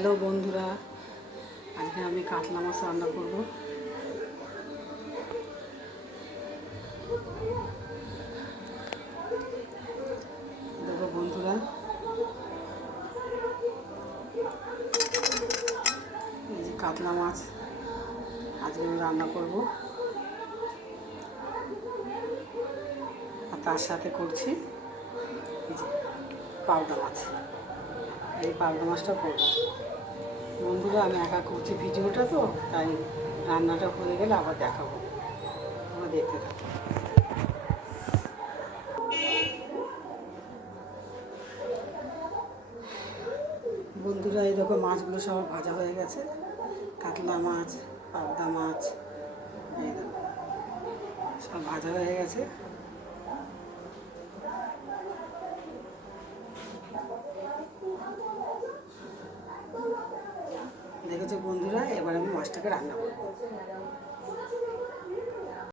Hello বন্ধুরা, আজকে আমি কাতলা মাছ রান্না করব। দেখো বন্ধুরা, এই যে কাতলা মাছ আজকে আমি রান্না করব, আর তার সাথে করছি এই যে পাবদা মাছ। এই পাবদা মাছটা করব বন্ধুরা। আমি একা করছি ভিডিওটা, তো তাই রান্নাটা হয়ে গেলে আবার দেখাবো, তোমরা দেখতে থাকো। বন্ধুরা, এই দেখো মাছগুলো সব ভাজা হয়ে গেছে। কাতলা মাছ, পাবদা মাছ, এই দেখো সব ভাজা হয়ে গেছে। দেখেছো বন্ধুরা, এবার আমি মাছটাকে রান্না করব।